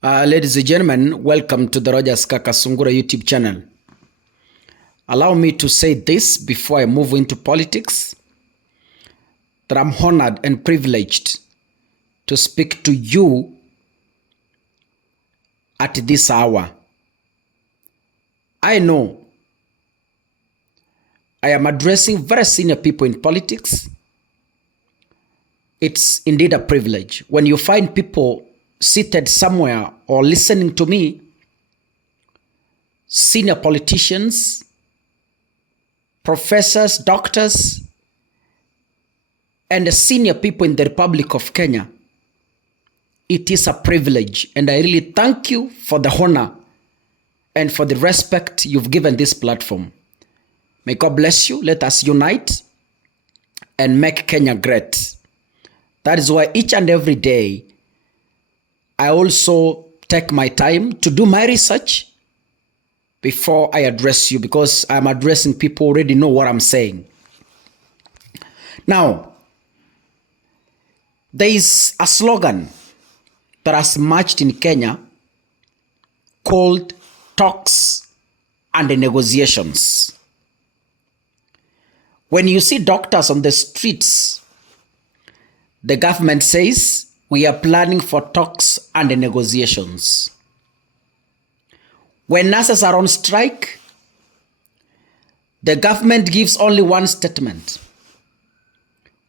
Ladies and gentlemen, welcome to the Rogers Kakasungura YouTube channel. Allow me to say this before I move into politics, that I'm honored and privileged to speak to you at this hour. I know I am addressing very senior people in politics. It's indeed a privilege when you find people seated somewhere or listening to me, senior politicians, professors, doctors, and senior people in the Republic of Kenya. It is a privilege, and I really thank you for the honor and for the respect you've given this platform. May God bless you. Let us unite and make Kenya great. That is why each and every day I also take my time to do my research before I address you, because I'm addressing people who already know what I'm saying. Now, there is a slogan that has marched in Kenya called talks and negotiations. When you see doctors on the streets, the government says, we are planning for talks and negotiations. When nurses are on strike, the government gives only one statement.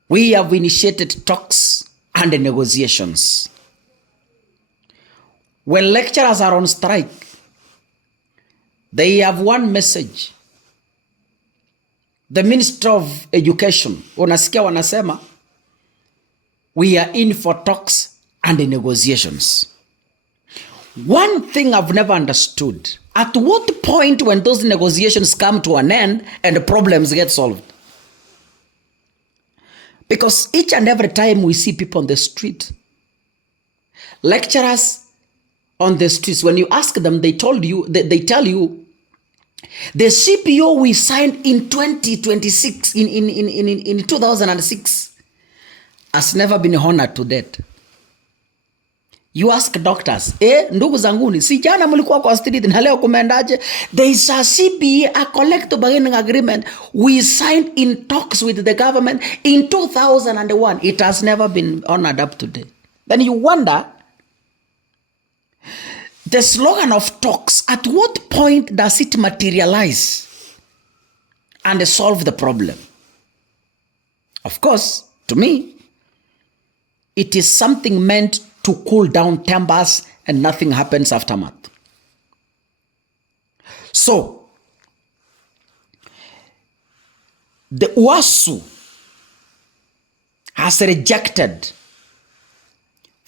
We have initiated talks and negotiations. When lecturers are on strike, they have one message. The Minister of Education, unasikia wanasema, we are in for talks and negotiations. One thing I've never understood, at what point when those negotiations come to an end and the problems get solved? Because each and every time we see people on the street, lecturers on the streets, when you ask them, they tell you, the CPO we signed in 2026, in 2006, has never been honored to date. You ask doctors, ndugu zanguni, si jana mlikuwa kwa street na leo kumeendaje? There is a CBA, a collective bargaining agreement we signed in talks with the government in 2001. It has never been honored up to date. Then you wonder, the slogan of talks, at what point does it materialize and solve the problem? Of course, to me, it is something meant to cool down tempers and nothing happens aftermath. So, the UASU has rejected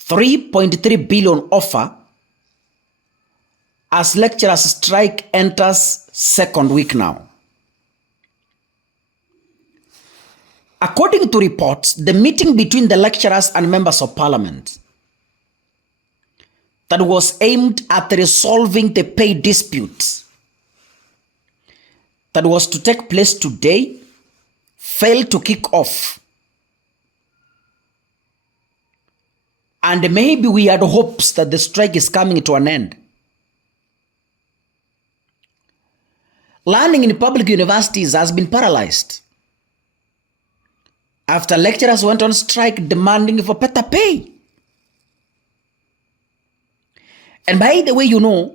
3.3 billion offer as lecturers strike enters second week now. According to reports, the meeting between the lecturers and members of parliament that was aimed at resolving the pay dispute that was to take place today failed to kick off. And maybe we had hopes that the strike is coming to an end. Learning in public universities has been paralyzed after lecturers went on strike demanding for better pay. And by the way, you know,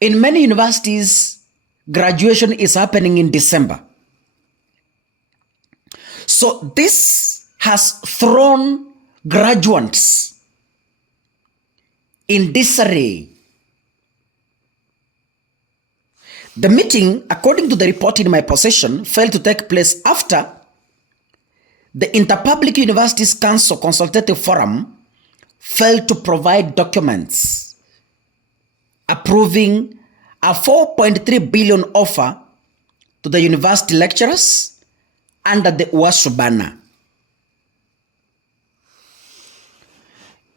in many universities, graduation is happening in December. So this has thrown graduates in disarray. The meeting, according to the report in my possession, failed to take place after the Interpublic Universities Council Consultative Forum failed to provide documents approving a 4.3 billion offer to the university lecturers under the UASU banner.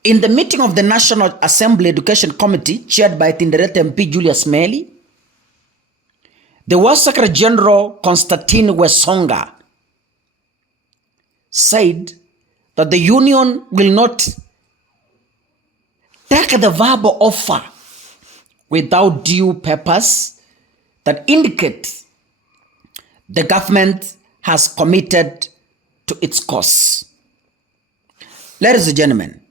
In the meeting of the National Assembly Education Committee, chaired by Tinderet MP Julius Meli, the UASU Secretary General Constantine Wesonga said that the union will not take the verbal offer without due papers that indicate the government has committed to its cause. Ladies and gentlemen,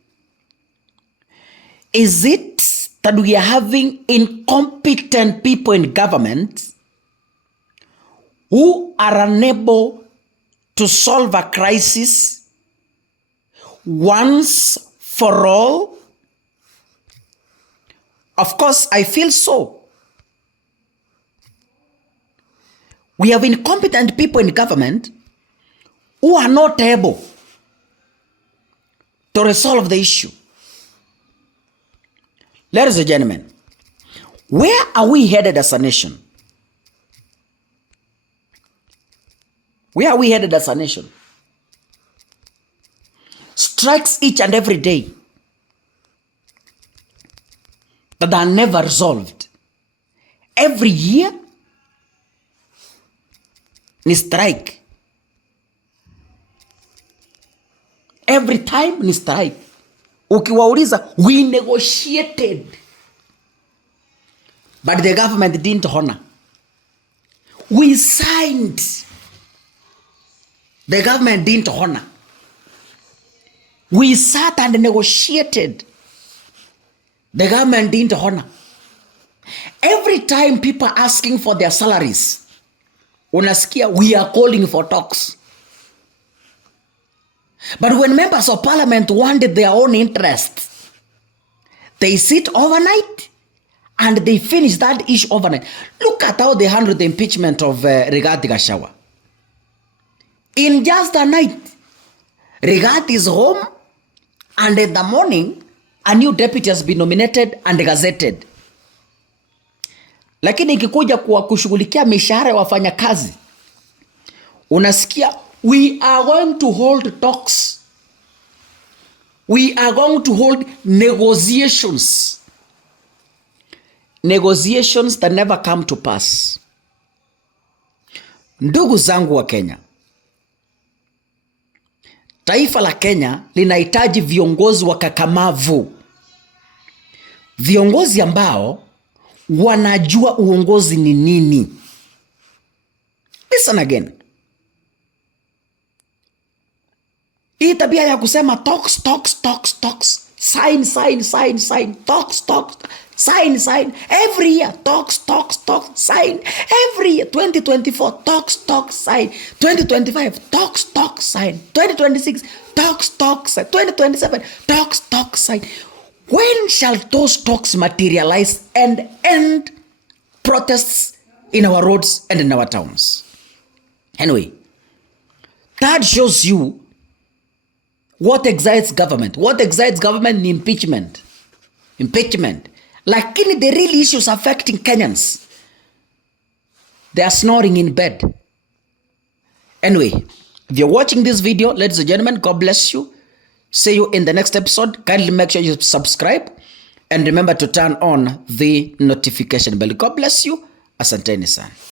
is it that we are having incompetent people in government who are unable to solve a crisis once for all? Of course, I feel so. We have incompetent people in government who are not able to resolve the issue. Ladies and gentlemen, where are we headed as a nation? Where are we headed as a nation? Strikes each and every day that are never resolved. Every year ni strike. Every time ni strike. Ukiwauliza, we negotiated, but the government didn't honor. We signed, the government didn't honor. We sat and negotiated, the government didn't honor. Every time people are asking for their salaries, unasikia, we are calling for talks. But when members of parliament wanted their own interests, they sit overnight and they finish that issue overnight. Look at how they handled the impeachment of Rigathi Gachagua. In just a night, Rigathi is home, and in the morning, a new deputy has been nominated and gazetted. Lakini ikikuja kwa kushughulikia mishahara ya wafanyakazi, unasikia, we are going to hold talks. We are going to hold negotiations. Negotiations that never come to pass. Ndugu zangu wa Kenya, taifa la Kenya linahitaji viongozi wakakamavu. Viongozi ambao wanajua uongozi ni nini. Listen again. Hii tabia ya kusema talks, sign, talks, sign, every year, talks, sign, every year, 2024, talks, sign, 2025, talks, sign, 2026, talks, sign, 2027, talks, sign. When shall those talks materialize and end protests in our roads and in our towns? Anyway, that shows you what excites government. What excites government is impeachment. Lakini the real issues affecting Kenyans, they are snoring in bed. Anyway, if you're watching this video, ladies and gentlemen, God bless you. See you in the next episode. Kindly make sure you subscribe and remember to turn on the notification bell. God bless you. Asanteni sana.